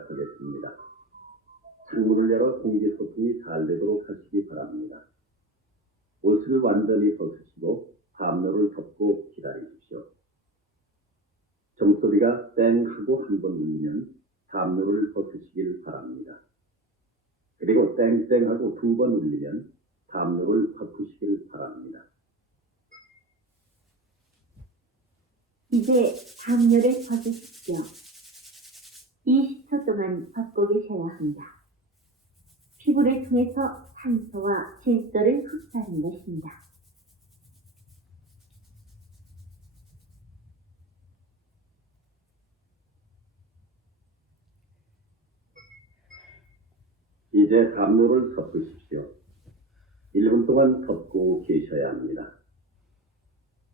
시작하겠습니다. 창문을 열어 공기 소통이 잘 되도록 하시기 바랍니다. 옷을 완전히 벗으시고 담요를 덮고 기다리십시오. 종소리가 땡 하고 한 번 울리면 담요를 벗으시길 바랍니다. 그리고 땡땡 하고 두 번 울리면 담요를 덮으시길 바랍니다. 이제 담요를 벗으십시오. 20초 동안 벗고 계셔야 합니다. 피부를 통해서 산소와 질소를 흡수하는 것입니다. 이제 담요를 덮으십시오. 1분 동안 덮고 계셔야 합니다.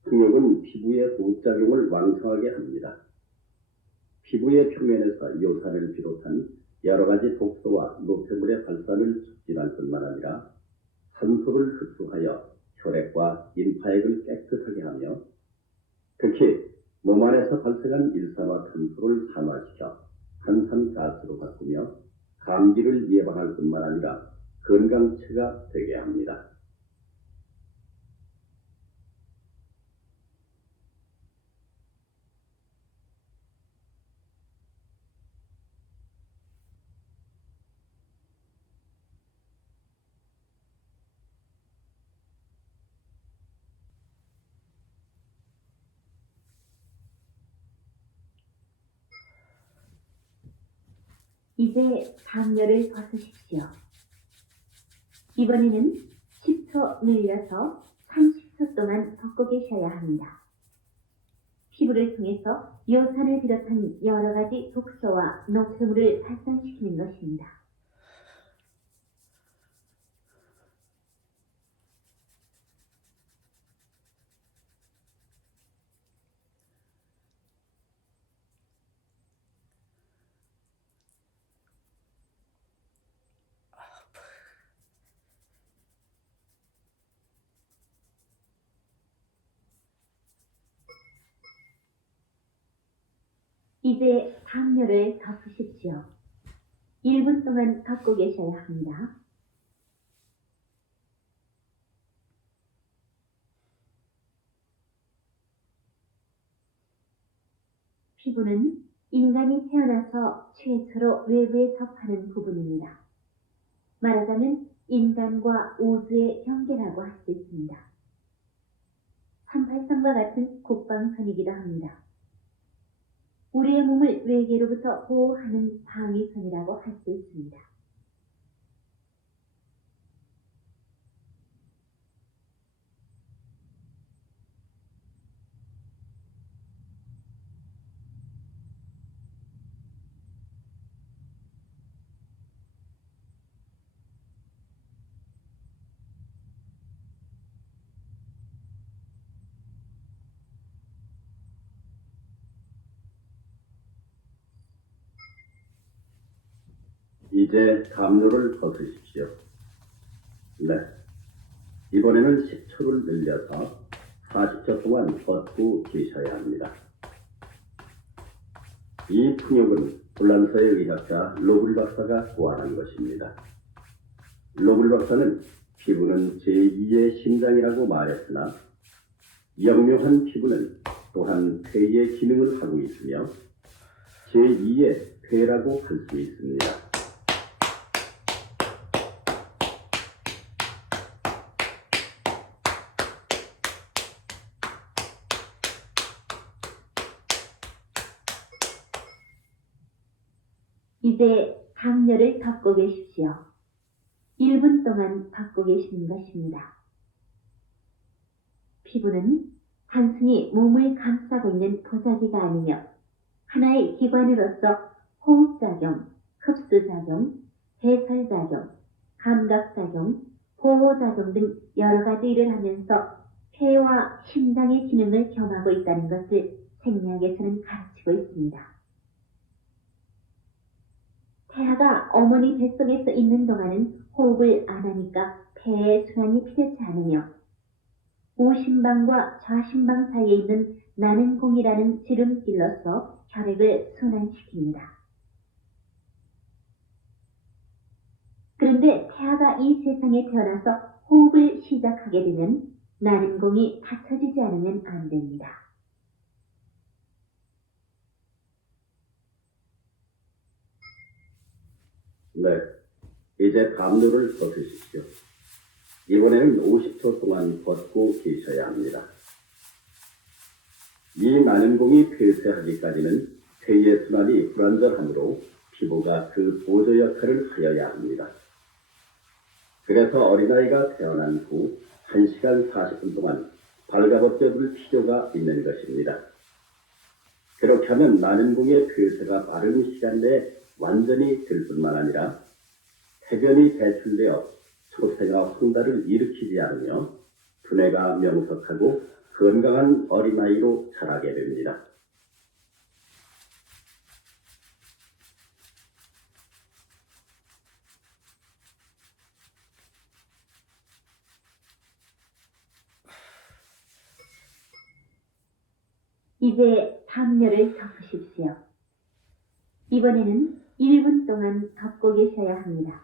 풍욕은 피부의 부작용을 왕성하게 합니다. 피부의 표면에서 요산을 비롯한 여러 가지 독소와 노폐물의 발산을 촉진할 뿐만 아니라 산소를 흡수하여 혈액과 림파액을 깨끗하게 하며 특히 몸 안에서 발생한 일산화탄소를 산화시켜 탄산가스로 바꾸며 감기를 예방할 뿐만 아니라 건강체가 되게 합니다. 이제 담요를 벗으십시오. 이번에는 10초 늘려서 30초 동안 벗고 계셔야 합니다. 피부를 통해서 요산을 비롯한 여러 가지 독소와 노폐물을 발산시키는 것입니다. 이제 담요를 덮으십시오. 1분 동안 덮고 계셔야 합니다. 피부는 인간이 태어나서 최초로 외부에 접하는 부분입니다. 말하자면 인간과 우주의 경계라고 할 수 있습니다. 38선과 같은 국방선이기도 합니다. 우리의 몸을 외계로부터 보호하는 방위선이라고 할 수 있습니다. 이제 담요를 벗으십시오. 네. 이번에는 10초를 늘려서 40초 동안 벗고 계셔야 합니다. 이 풍욕은 불란서의 의학자 로블 박사가 고안한 것입니다. 로블 박사는 피부는 제2의 심장이라고 말했으나 영묘한 피부는 또한 폐의 기능을 하고 있으며 제2의 폐라고 할 수 있습니다. 이제 담요를 덮고 계십시오. 1분 동안 덮고 계시는 것입니다. 피부는 단순히 몸을 감싸고 있는 도자기가 아니며 하나의 기관으로서 호흡작용, 흡수작용, 배설작용, 감각작용, 보호작용 등 여러 가지 일을 하면서 폐와 심장의 기능을 겸하고 있다는 것을 생리학에서는 가르치고 있습니다. 태아가 어머니 뱃속에서 있는 동안은 호흡을 안 하니까 폐에 순환이 필요치 않으며 우심방과 좌심방 사이에 있는 나는공이라는 지름길로서 혈액을 순환시킵니다. 태아가 이 세상에 태어나서 호흡을 시작하게 되면 나는공이 닫혀지지 않으면 안 됩니다. 네, 이제 담요를 벗으십시오. 이번에는 50초 동안 벗고 계셔야 합니다. 이 나는공이 폐쇄하기까지는 폐의 순환이 불완전하므로 피부가 그 보조 역할을 하여야 합니다. 그래서 어린아이가 태어난 후 1시간 40분 동안 발가벗겨둘 필요가 있는 것입니다. 그렇게 하면 나는공의 폐쇄가 빠른 시간 내에 완전히 될 뿐만 아니라 태변이 배출되어 초생아 황달을 일으키지 않으며 두뇌가 명석하고 건강한 어린아이로 자라게 됩니다. 이제 담요를 덮으십시오. 이번에는 1분 동안 덮고 계셔야 합니다.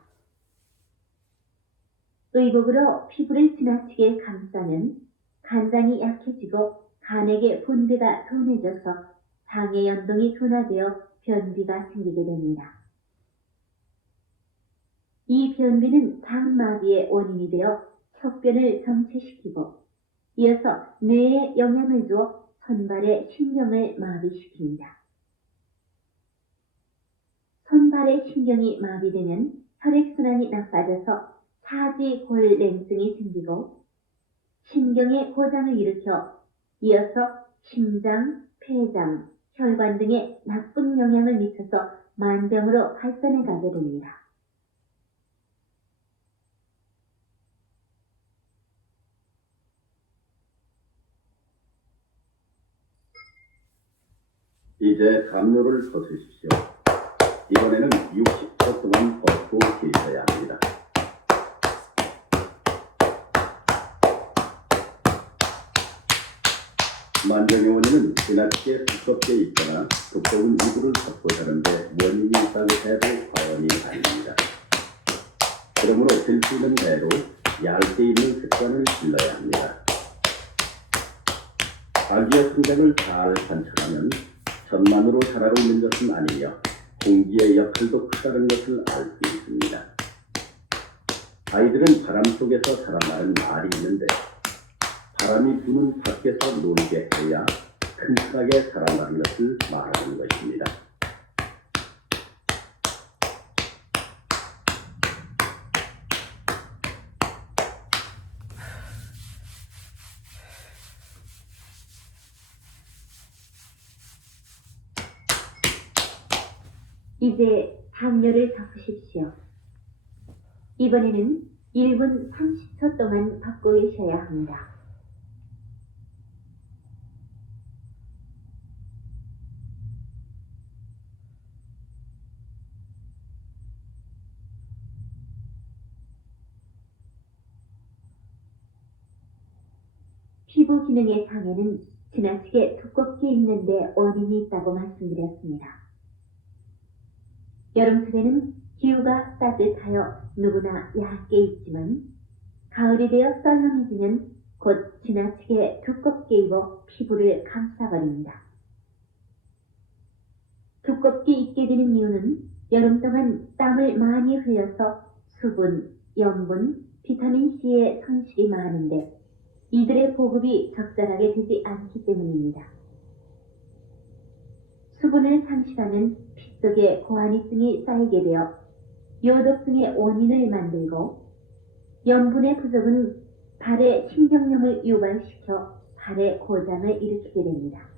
의복으로 피부를 지나치게 감싸면 간장이 약해지고 간액의 분비가 둔해져서 장의 연동이 둔화되어 변비가 생기게 됩니다. 이 변비는 장마비의 원인이 되어 척변을 정체시키고 이어서 뇌에 영향을 주어 손발의 신경을 마비시킵니다. 손발의 신경이 마비되면 혈액순환이 나빠져서 사지골냉증이 생기고 신경의 고장을 일으켜 이어서 심장, 폐장, 혈관 등에 나쁜 영향을 미쳐서 만병으로 발전해 가게 됩니다. 이제 담요를 벗으십시오. 이번에는 60초 동안 벗고 계셔야 합니다. 만병의 원인은 지나치게 두껍게 입거나 두꺼운 이불을 덮고 자는데 원인이 있다고 해도 과언이 아닙니다. 그러므로 될 수 있는 대로 얇게 입는 습관을 길러야 합니다. 아기의 성장을 잘 관찰하면 천만으로 자라고 있는 것은 아니며 공기의 역할도 크다는 것을 알 수 있습니다. 아이들은 바람 속에서 자라나는 말이 있는데 바람이 부는 밖에서 놀게 해야 튼튼하게 자라나는 것을 말하는 것입니다. 이제 담요를 덮으십시오. 이번에는 1분 30초 동안 덮고 계셔야 합니다. 피부 기능의 장애는 지나치게 두껍게 입는데 원인이 있다고 말씀드렸습니다. 여름철에는 기후가 따뜻하여 누구나 얇게 입지만 가을이 되어 썰렁해지면 곧 지나치게 두껍게 입어 피부를 감싸버립니다. 두껍게 입게 되는 이유는 여름 동안 땀을 많이 흘려서 수분, 염분, 비타민C의 손실이 많은데 이들의 보급이 적절하게 되지 않기 때문입니다. 수분을 상실하면 피 속에 고환이증이 쌓이게 되어 요독증의 원인을 만들고 염분의 부족은 발의 신경염을 유발시켜 발의 고장을 일으키게 됩니다.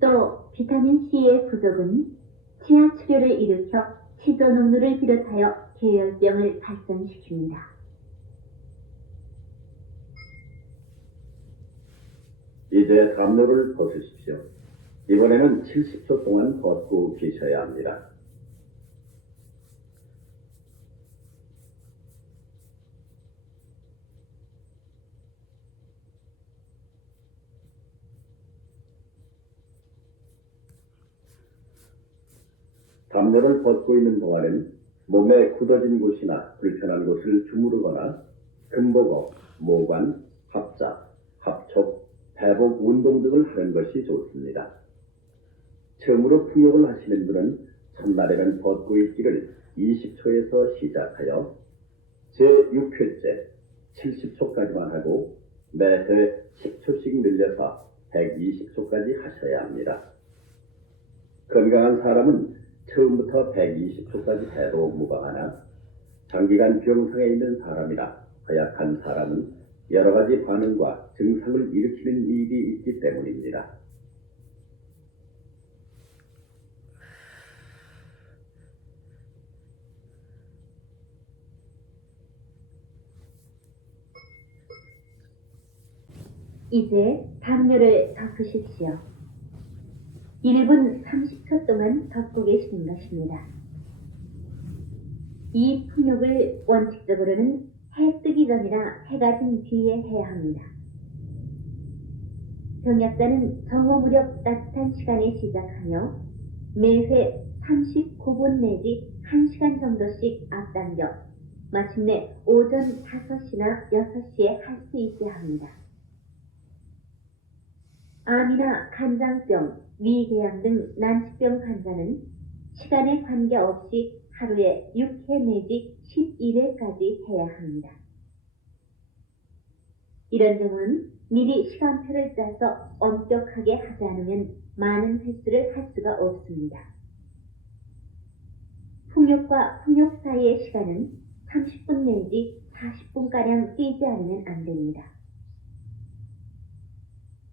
또 비타민C의 부족은 치아출혈을 일으켜 치조농루를 비롯하여 계열병을 발전시킵니다. 이제 담요를 벗으십시오. 이번에는 70초 동안 벗고 계셔야 합니다. 담요를 벗고 있는 동안은 몸에 굳어진 곳이나 불편한 곳을 주무르거나 금보고, 모관, 합자, 합촉, 배복 운동 등을 하는 것이 좋습니다. 처음으로 풍욕을 하시는 분은 첫날에는 벗고 있기를 20초에서 시작하여 제6회째 70초까지만 하고 매회 10초씩 늘려서 120초까지 하셔야 합니다. 건강한 사람은 처음부터 120초까지 해도 무방하나 장기간 병상에 있는 사람이나 허약한 사람은 여러 가지 반응과 증상을 일으키는 일이 있기 때문입니다. 이제 담요를 덮으십시오. 1분 30초 동안 덮고 계시는 것입니다. 이 풍욕을 원칙적으로는 해 뜨기 전이나 해가 진 뒤에 해야 합니다. 병약자는 정오 무렵 따뜻한 시간에 시작하며 매회 39분 내지 1시간 정도씩 앞당겨 마침내 오전 5시나 6시에 할 수 있게 합니다. 암이나 간장병, 위궤양 등 난치병 환자는 시간에 관계없이 하루에 6회 내지 11회까지 해야 합니다. 이런 경우는 미리 시간표를 짜서 엄격하게 하지 않으면 많은 횟수를 할 수가 없습니다. 풍욕과 풍욕 사이의 시간은 30분 내지 40분가량 뛰지 않으면 안 됩니다.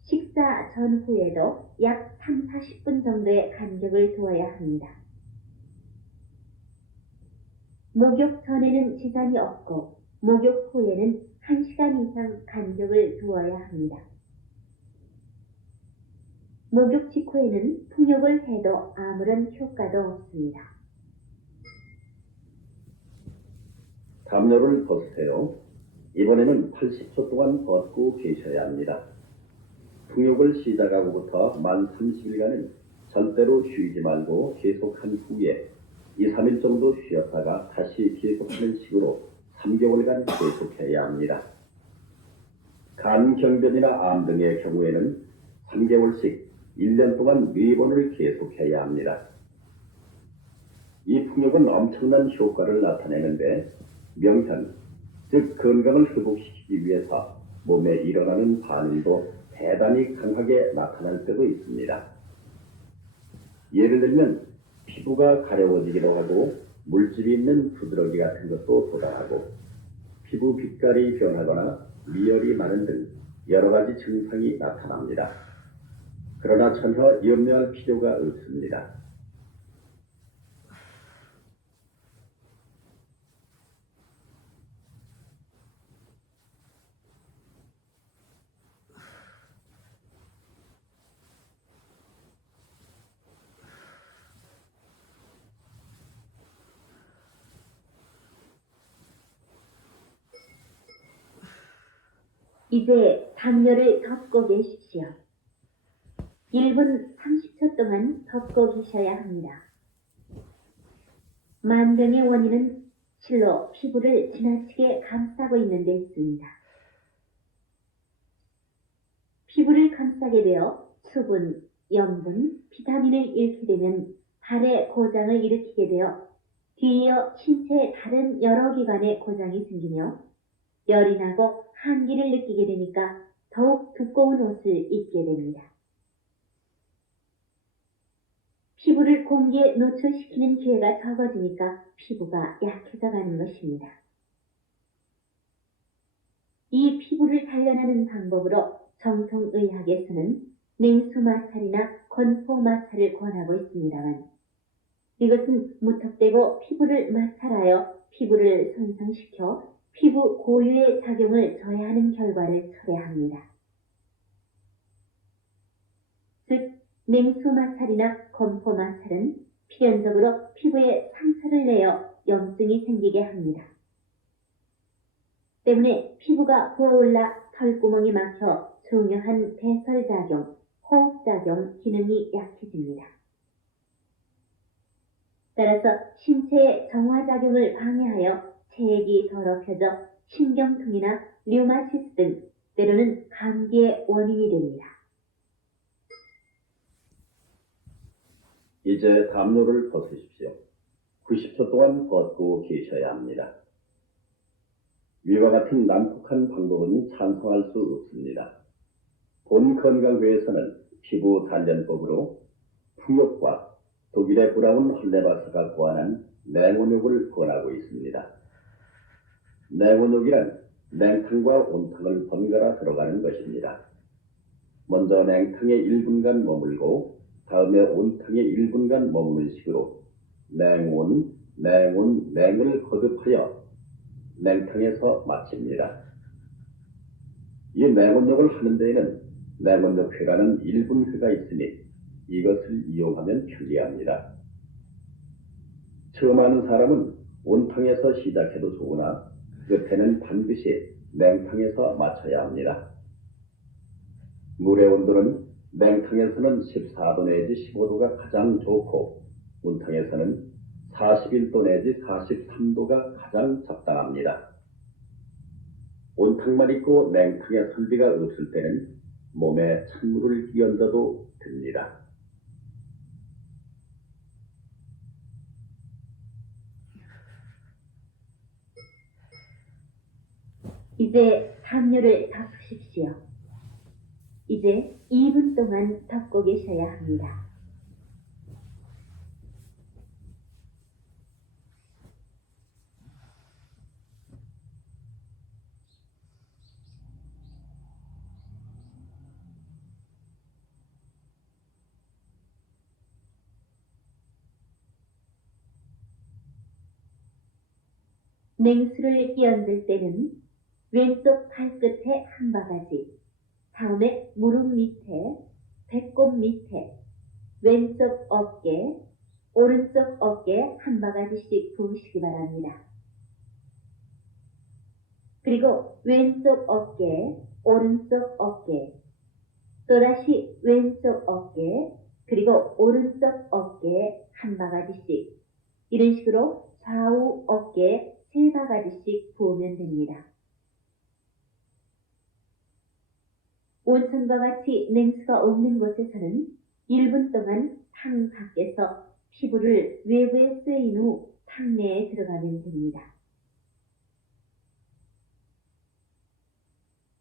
식사 전후에도 약 30-40분 정도의 간격을 두어야 합니다. 목욕 전에는 지장이 없고 목욕 후에는 1시간 이상 간격을 두어야 합니다. 목욕 직후에는 풍욕을 해도 아무런 효과도 없습니다. 담요를 벗으세요. 이번에는 80초 동안 벗고 계셔야 합니다. 풍욕을 시작하고부터 만 30일간은 절대로 쉬지 말고 계속한 후에 2-3일 정도 쉬었다가 다시 계속하는 식으로 3개월간 계속해야 합니다. 간경변이나 암 등의 경우에는 3개월씩 1년 동안 4번을 계속해야 합니다. 이 풍욕은 엄청난 효과를 나타내는데 명현, 즉 건강을 회복시키기 위해서 몸에 일어나는 반응도 대단히 강하게 나타날 때도 있습니다. 예를 들면 피부가 가려워지기도 하고 물집이 있는 부드러기 같은 것도 도달하고 피부 빛깔이 변하거나 미열이 많은 등 여러 가지 증상이 나타납니다. 그러나 전혀 염려할 필요가 없습니다. 이제 담요를 덮고 계십시오. 1분 30초 동안 덮고 계셔야 합니다. 만병의 원인은 실로 피부를 지나치게 감싸고 있는 데 있습니다. 피부를 감싸게 되어 수분, 염분, 비타민을 잃게 되면 발의 고장을 일으키게 되어 뒤이어 신체의 다른 여러 기관에 고장이 생기며 열이 나고 한기를 느끼게 되니까 더욱 두꺼운 옷을 입게 됩니다. 피부를 공기에 노출시키는 기회가 적어지니까 피부가 약해져 가는 것입니다. 이 피부를 단련하는 방법으로 정통의학에서는 냉수 마찰이나 건포 마찰을 권하고 있습니다만 이것은 무턱대고 피부를 마찰하여 피부를 손상시켜 피부 고유의 작용을 저해하는 결과를 초래합니다. 즉, 냉수 마찰이나 건포 마찰은 필연적으로 피부에 상처를 내어 염증이 생기게 합니다. 때문에 피부가 부어올라 털구멍이 막혀 중요한 배설작용, 호흡작용 기능이 약해집니다. 따라서 신체의 정화작용을 방해하여 체액이 더럽혀져 신경통이나 류마티스 등 때로는 감기의 원인이 됩니다. 이제 담요를 벗으십시오. 90초 동안 벗고 계셔야 합니다. 위와 같은 난폭한 방법은 찬성할 수 없습니다. 본 건강회에서는 피부 단련법으로 풍욕과 독일의 브라운 헐레바스가 고안한 냉온욕을 권하고 있습니다. 냉온욕이란 냉탕과 온탕을 번갈아 들어가는 것입니다. 먼저 냉탕에 1분간 머물고 다음에 온탕에 1분간 머무는 식으로 냉온, 냉온, 냉을 거듭하여 냉탕에서 마칩니다. 이 냉온욕을 하는 데에는 냉온욕회라는 1분회가 있으니 이것을 이용하면 편리합니다. 처음 하는 사람은 온탕에서 시작해도 좋으나 끝에는 반드시 냉탕에서 마쳐야 합니다. 물의 온도는 냉탕에서는 14도 내지 15도가 가장 좋고 온탕에서는 41도 내지 43도가 가장 적당합니다. 온탕만 있고 냉탕에 설비가 없을 때는 몸에 찬물을 끼얹어도 됩니다. 이제 담요를 덮으십시오. 이제 2분 동안 덮고 계셔야 합니다. 냉수를 끼얹을 때는 왼쪽 발끝에 한 바가지, 다음에 무릎 밑에, 배꼽 밑에, 왼쪽 어깨, 오른쪽 어깨에 한 바가지씩 부으시기 바랍니다. 그리고 왼쪽 어깨, 오른쪽 어깨, 또다시 왼쪽 어깨, 그리고 오른쪽 어깨에 한 바가지씩, 이런 식으로 좌우 어깨에 3바가지씩 부으면 됩니다. 온천과 같이 냉수가 없는 곳에서는 1분 동안 탕 밖에서 피부를 외부에 쐬인 후 탕 내에 들어가면 됩니다.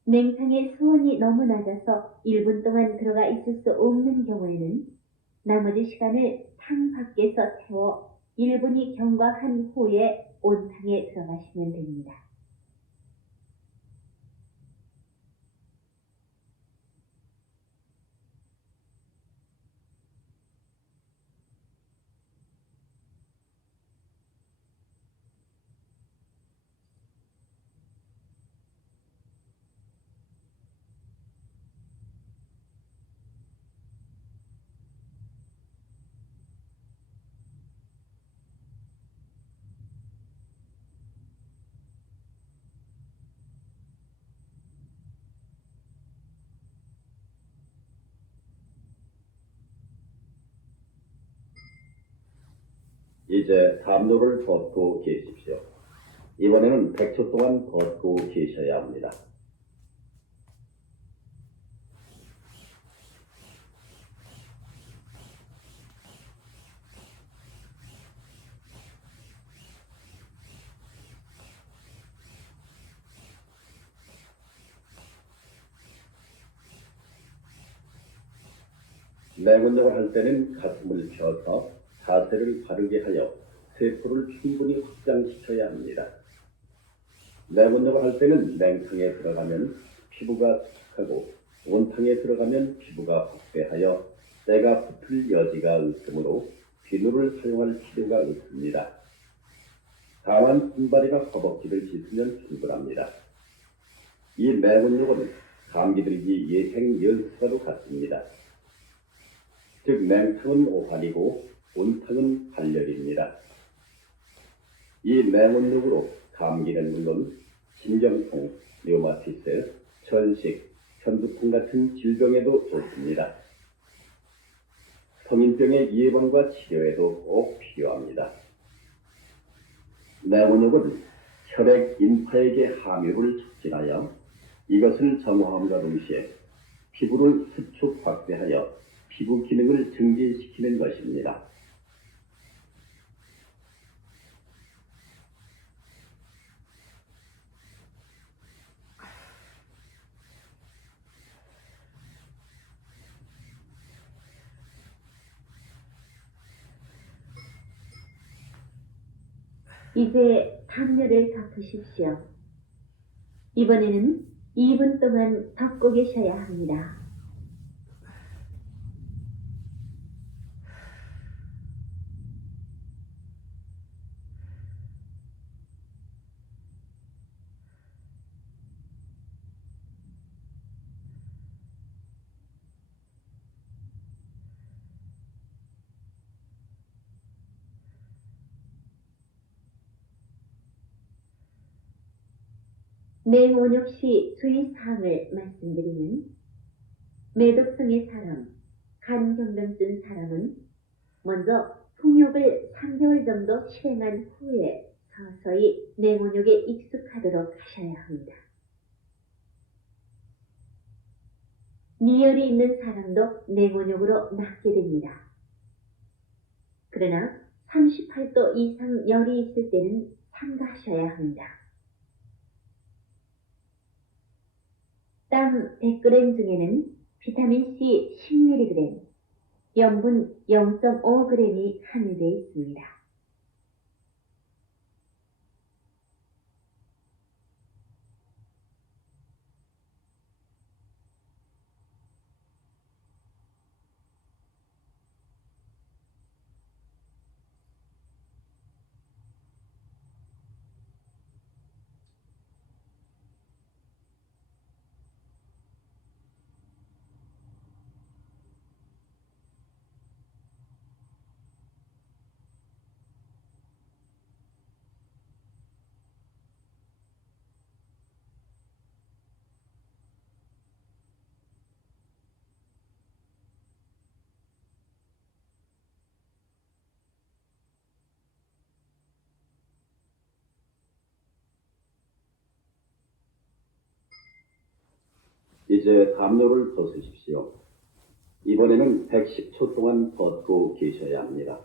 냉탕의 수온이 너무 낮아서 1분 동안 들어가 있을 수 없는 경우에는 나머지 시간을 탕 밖에서 태워 1분이 경과한 후에 온탕에 들어가시면 됩니다. 이제 담요를 벗고 계십시오. 이번에는 100초 동안 벗고 계셔야 합니다. 냉온욕을 할 때는 가슴을 펴서 자세를 바르게 하여 세포를 충분히 확장시켜야 합니다. 냉온욕을 할 때는 냉탕에 들어가면 피부가 촉촉하고 온탕에 들어가면 피부가 박배하여 때가 붙을 여지가 없으므로 비누를 사용할 필요가 없습니다. 다만 손발이나 허벅지를 씻으면 충분합니다. 이 냉온욕은 감기 들기 예행 연습과도 같습니다. 즉 냉탕은 오한이고 온탕은 발열입니다. 이 냉온욕으로 감기는 물론 신경통, 류마티스, 천식, 편두통 같은 질병에도 좋습니다. 성인병의 예방과 치료에도 꼭 필요합니다. 내원역은 혈액 인파에게 함유를 촉진하여 이것을 정화함과 동시에 피부를 수축 확대하여 피부 기능을 증진시키는 것입니다. 이제 담요를 덮으십시오. 이번에는 2분 동안 덮고 계셔야 합니다. 맹온욕 시 주의사항을 말씀드리면 매독성의 사람, 간경병증 사람은 먼저 풍욕을 3개월 정도 실행한 후에 서서히 맹온욕에 익숙하도록 하셔야 합니다. 미열이 있는 사람도 맹온욕으로 낫게 됩니다. 그러나 38도 이상 열이 있을 때는 삼가하셔야 합니다. 땀 100g 중에는 비타민C 10mg, 염분 0.5g이 함유되어 있습니다. 이제 담요를 벗으십시오. 이번에는 110초 동안 벗고 계셔야 합니다.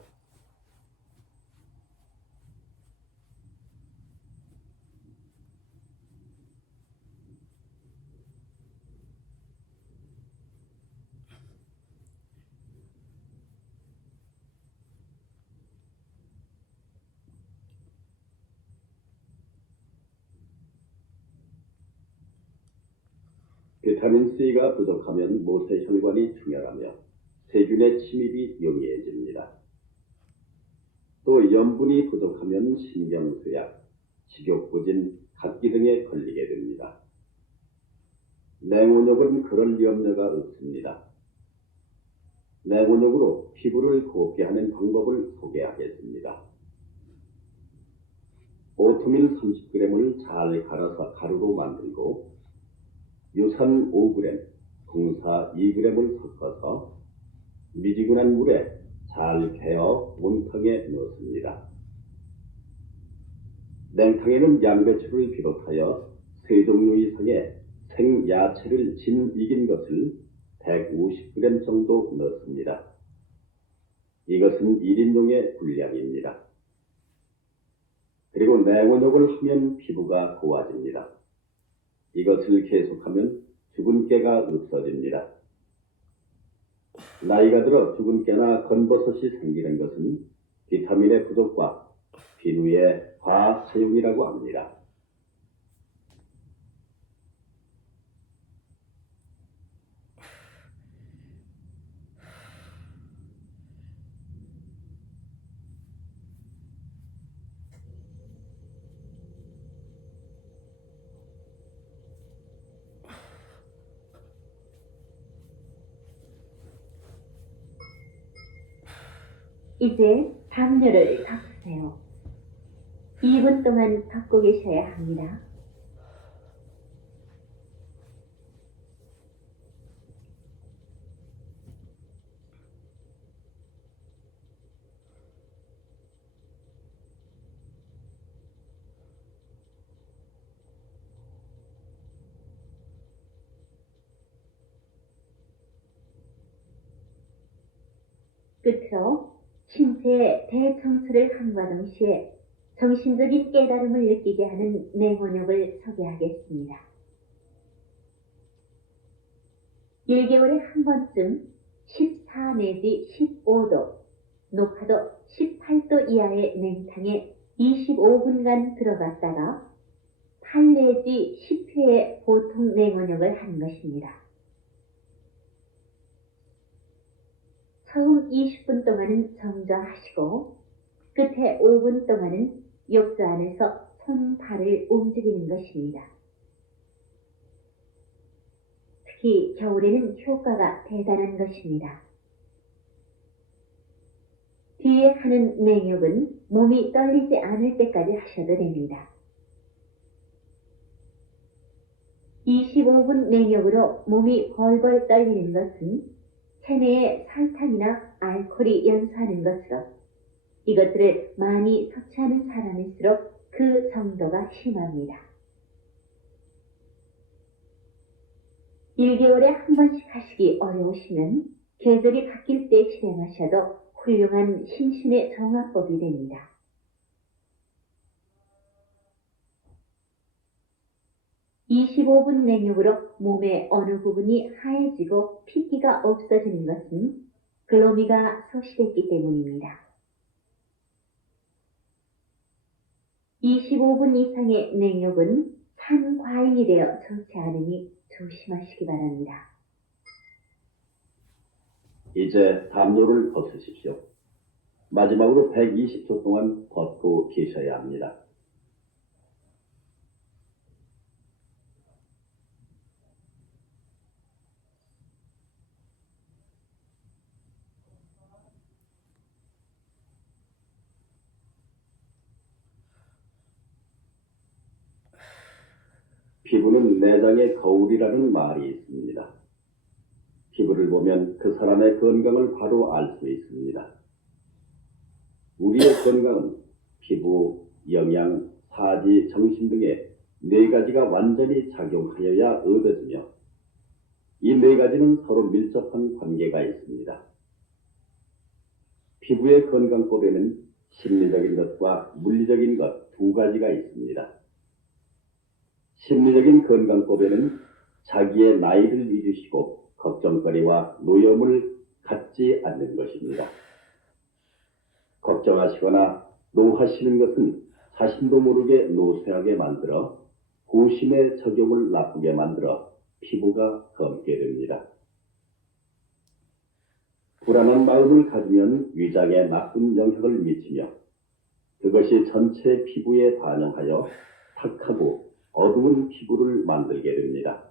비타민C가 부족하면 모세혈관이 충혈하며 세균의 침입이 용이해집니다. 또 염분이 부족하면 신경쇠약, 식욕부진, 각기 등에 걸리게 됩니다. 맹온욕은 그럴 염려가 없습니다. 맹온욕으로 피부를 곱게 하는 방법을 소개하겠습니다. 오트밀 30g을 잘 갈아서 가루로 만들고 유산 5g, 붕사 2g을 섞어서 미지근한 물에 잘 개어 온탕에 넣습니다. 냉탕에는 양배추를 비롯하여 3종류 이상의 생야채를 진 익인 것을 150g 정도 넣습니다. 이것은 1인용의 분량입니다. 그리고 맹온욕을 하면 피부가 고와집니다. 이것을 계속하면 주근깨가 없어집니다. 나이가 들어 주근깨나 건버섯이 생기는 것은 비타민의 부족과 비누의 과사용이라고 합니다. 이제 담요를 덮으세요. 2분 동안 덮고 계셔야 합니다. 끝으로 신체의 대청소를 함과 동시에 정신적인 깨달음을 느끼게 하는 맹원욕을 소개하겠습니다. 1개월에 한 번쯤 14 내지 15도, 높아도 18도 이하의 냉탕에 25분간 들어갔다가 8 내지 10회의 보통 냉원욕을 하는 것입니다. 처음 20분 동안은 정저하시고 끝에 5분 동안은 욕조 안에서 손, 발을 움직이는 것입니다. 특히 겨울에는 효과가 대단한 것입니다. 뒤에 하는 냉욕은 몸이 떨리지 않을 때까지 하셔도 됩니다. 25분 냉욕으로 몸이 벌벌 떨리는 것은 체내에 설탕이나 알코올이 연소하는 것으로 이것들을 많이 섭취하는 사람일수록 그 정도가 심합니다. 1개월에 한 번씩 하시기 어려우시면 계절이 바뀔 때 실행하셔도 훌륭한 심신의 정화법이 됩니다. (25분) 냉욕으로 몸의 어느 부분이 하얘지고 핏기가 없어지는 것은 글로미가 소실했기 때문입니다. 25분 이상의 냉욕은 산 과잉이 되어 좋지 않으니 조심하시기 바랍니다. 이제 담요를 벗으십시오. 마지막으로 120초 동안 벗고 계셔야 합니다. 피부는 내장의 거울이라는 말이 있습니다. 피부를 보면 그 사람의 건강을 바로 알 수 있습니다. 우리의 건강은 피부, 영양, 사지, 정신 등의 4가지가 완전히 작용하여야 얻어지며 이 4가지는 서로 밀접한 관계가 있습니다. 피부의 건강법에는 심리적인 것과 물리적인 것 2가지가 있습니다. 심리적인 건강법에는 자기의 나이를 잊으시고 걱정거리와 노염을 갖지 않는 것입니다. 걱정하시거나 노하시는 것은 자신도 모르게 노쇠하게 만들어 고심의 적용을 나쁘게 만들어 피부가 검게 됩니다. 불안한 마음을 가지면 위장에 나쁜 영향을 미치며 그것이 전체 피부에 반영하여 탁하고 어두운 피부를 만들게 됩니다.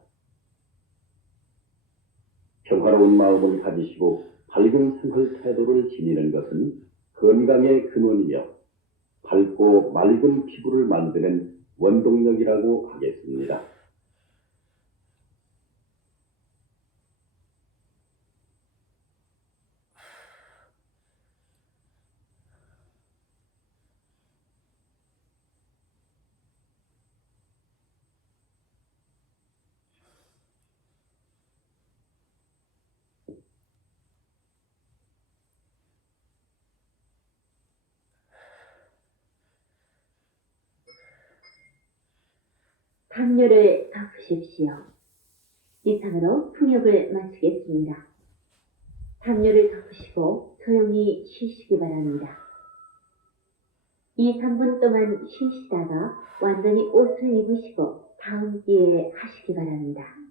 평화로운 마음을 가지시고 밝은 생활 태도를 지니는 것은 건강의 근원이며 밝고 맑은 피부를 만드는 원동력이라고 하겠습니다. 담요를 덮으십시오. 이상으로 풍욕을 마치겠습니다. 담요를 덮으시고 조용히 쉬시기 바랍니다. 2, 3분 동안 쉬시다가 완전히 옷을 입으시고 다음 기회에 하시기 바랍니다.